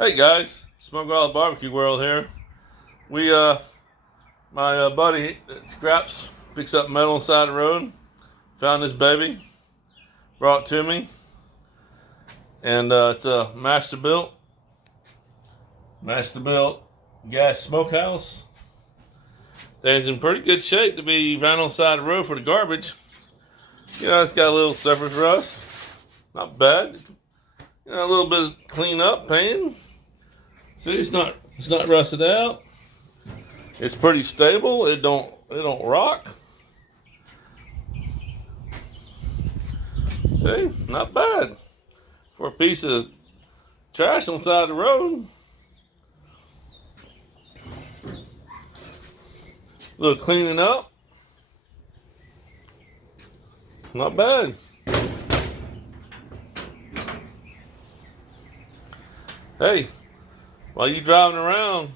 Hey guys, Smoke Wild Barbecue World here. We my buddy Scraps picks up metal on the side of the road. Found this baby, brought it to me, and it's a master built gas smokehouse. It's in pretty good shape to be found on the side of the road for the garbage. You know, it's got a little surface rust, not bad. You know, a little bit of clean up, paint. See, it's not rusted out. It's pretty stable. It don't rock. See, not bad for a piece of trash on the side of the road. A little cleaning up. Not bad. Hey, while you driving around,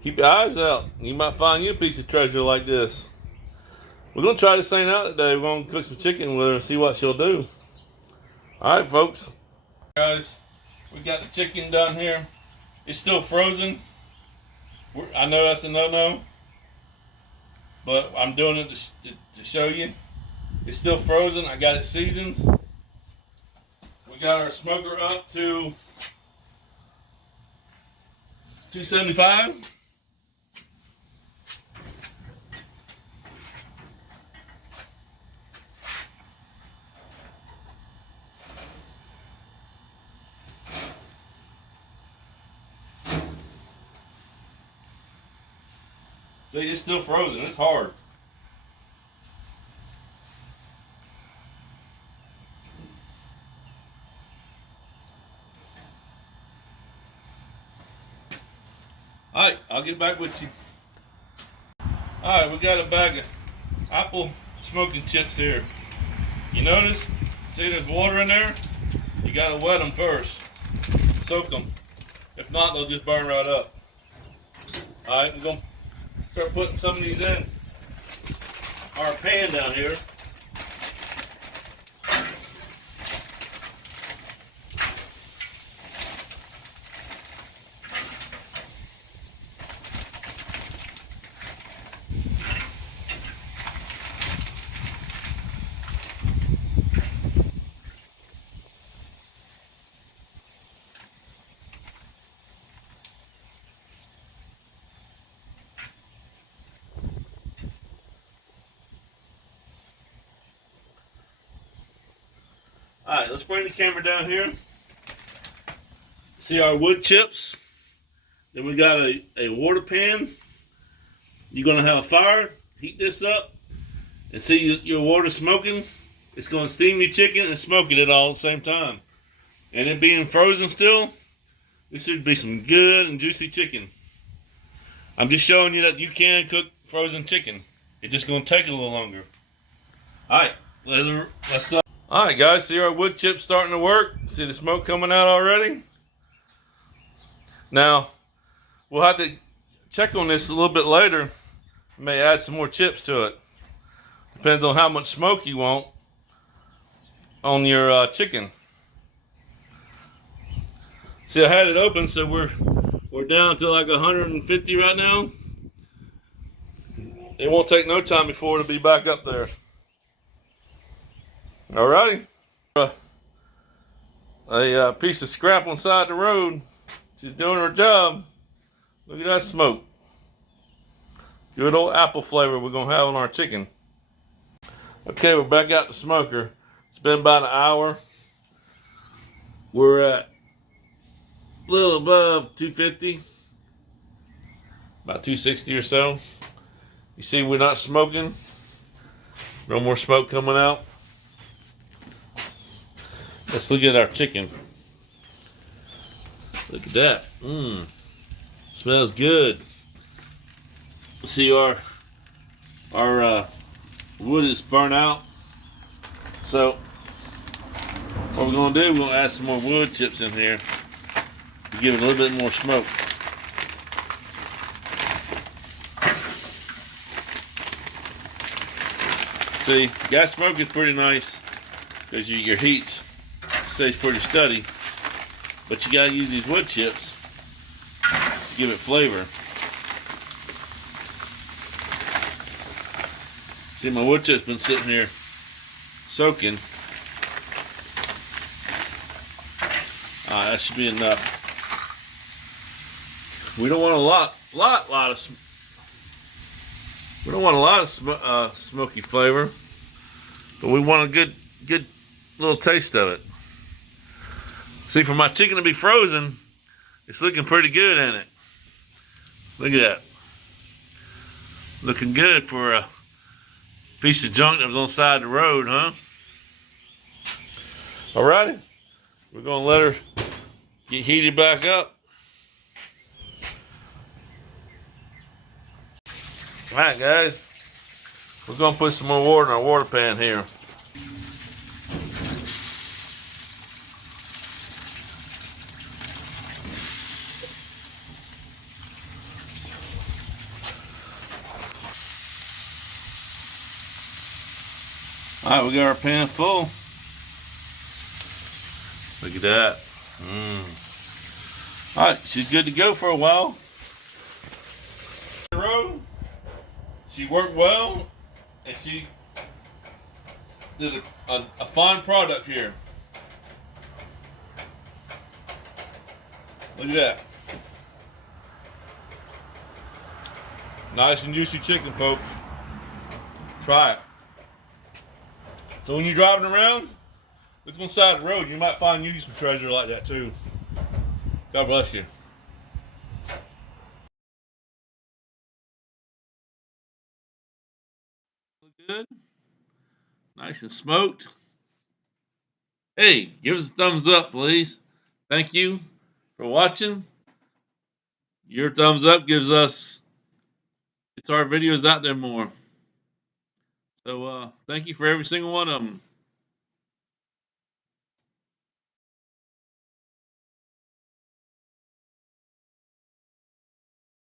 keep your eyes out. You might find you a piece of treasure like this. We're going to try this thing out today. We're going to cook some chicken with her and see what she'll do. All right, folks. Guys, we got the chicken done here. It's still frozen. I know that's a no-no, but I'm doing it to show you. It's still frozen. I got it seasoned. We got our smoker up to 275. See, it's still frozen. It's hard. Alright, I'll get back with you. Alright, we got a bag of apple smoking chips here. You notice? See there's water in there? You gotta wet them first. Soak them. If not, they'll just burn right up. Alright, we're gonna start putting some of these in our pan down here. Alright, let's bring the camera down here. See our wood chips. Then we got a water pan. You're going to have a fire. Heat this up. And see your water smoking. It's going to steam your chicken and smoking it all at the same time. And it being frozen still, this should be some good and juicy chicken. I'm just showing you that you can cook frozen chicken. It's just going to take a little longer. Alright, let's Alright guys, see our wood chips starting to work? See the smoke coming out already? Now, we'll have to check on this a little bit later. We may add some more chips to it. Depends on how much smoke you want on your chicken. See, I had it open, so we're down to like 150 right now. It won't take no time before it'll be back up there. Alrighty. A piece of scrap on the side of the road. She's doing her job. Look at that smoke. Good old apple flavor we're going to have on our chicken. Okay, we're back out the smoker. It's been about an hour. We're at a little above 250. About 260 or so. You see we're not smoking. No more smoke coming out. Let's look at our chicken. Look at that. Smells good. See our wood is burnt out. So what we're gonna do, we're gonna add some more wood chips in here to give it a little bit more smoke. See, gas smoke is pretty nice because your heat stays pretty steady. But you gotta use these wood chips to give it flavor. See, my wood chip's been sitting here soaking. Alright, that should be enough. We don't want a lot of. We don't want a lot of smoky flavor, but we want a good little taste of it. See, for my chicken to be frozen, it's looking pretty good, ain't it? Look at that. Looking good for a piece of junk that was on the side of the road, huh? Alrighty. We're gonna let her get heated back up. Alright, guys. We're gonna put some more water in our water pan here. Alright, we got our pan full. Look at that. Alright, she's good to go for a while. She worked well, and she did a fine product here. Look at that. Nice and juicy chicken, folks. Try it. So when you're driving around, look on the side of the road. You might find you some treasure like that too. God bless you. Look good. Nice and smoked. Hey, give us a thumbs up, please. Thank you for watching. Your thumbs up gives us, gets our videos out there more. So thank you for every single one of them.